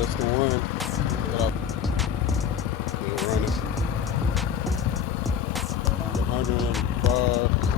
that's the one that I've been running. 105.